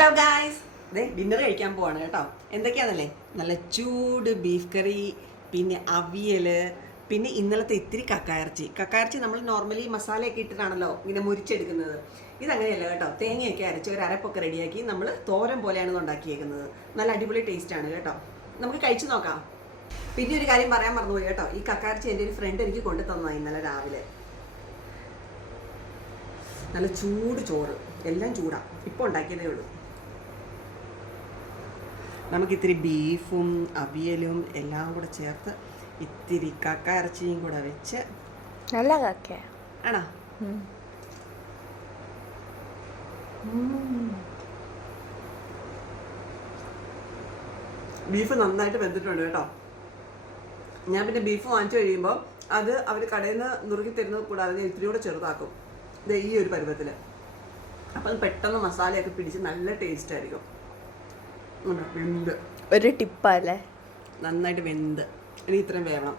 Hello guys, ഇതേ dinner കഴിക്കാൻ പോവാണ് കേട്ടോ. എന്തൊക്കെയാണെന്നല്ലേ, നല്ല ചൂട് ബീഫ് കറി, പിന്നെ അവിയൽ, പിന്നെ ഇന്നലത്തെ ഇത്തിരി കക്കായിറച്ചി നമ്മൾ നോർമലി മസാലയൊക്കെ ഇട്ടിട്ടാണല്ലോ ഇങ്ങനെ മുരിച്ചെടുക്കുന്നത്. ഇതങ്ങനെയല്ല കേട്ടോ, തേങ്ങയൊക്കെ അരച്ച് ഒരു അരപ്പൊക്കെ റെഡിയാക്കി നമ്മൾ തോരൻ പോലെയാണ് ഇത് ഉണ്ടാക്കിയേക്കുന്നത്. നല്ല അടിപൊളി ടേസ്റ്റാണ് കേട്ടോ. നമുക്ക് കഴിച്ചു നോക്കാം. പിന്നെ ഒരു കാര്യം പറയാൻ മറന്നുപോയി കേട്ടോ, ഈ കക്കായിറച്ചി എൻ്റെ ഒരു ഫ്രണ്ട് എനിക്ക് കൊണ്ടു തന്നതാണ് ഇന്നലെ രാവിലെ. നല്ല ചൂട് ചോറ്, എല്ലാം ചൂടാണ്, ഇപ്പോൾ ഉണ്ടാക്കിയതേ ഉള്ളൂ. നമുക്കിത്തിരി ബീഫും അവിയലും എല്ലാം കൂടെ ചേർത്ത് ഇത്തിരി കക്കായിറച്ചിയും കൂടെ വെച്ച്. നല്ല കക്ക ആണോ? ബീഫ് നന്നായിട്ട് വെന്തിട്ടുണ്ട് കേട്ടോ. ഞാൻ പിന്നെ ബീഫ് വാങ്ങിച്ചു കഴിയുമ്പോൾ അത് അവർ കടയിൽ നിന്ന് നുറുക്കി തരുന്നത് കൂടാതെ ഞാൻ ഇത്തിരി കൂടെ ചെറുതാക്കും, ഇത് ഈ ഒരു പരുവത്തിൽ. അപ്പം അത് പെട്ടെന്ന് മസാലയൊക്കെ പിടിച്ച് നല്ല ടേസ്റ്റ് ആയിരിക്കും. വെന്ത് ഒരു ടിപ്പല്ലേ, നന്നായിട്ട് വെന്ത് ഇനി ഇത്രയും വേവണം.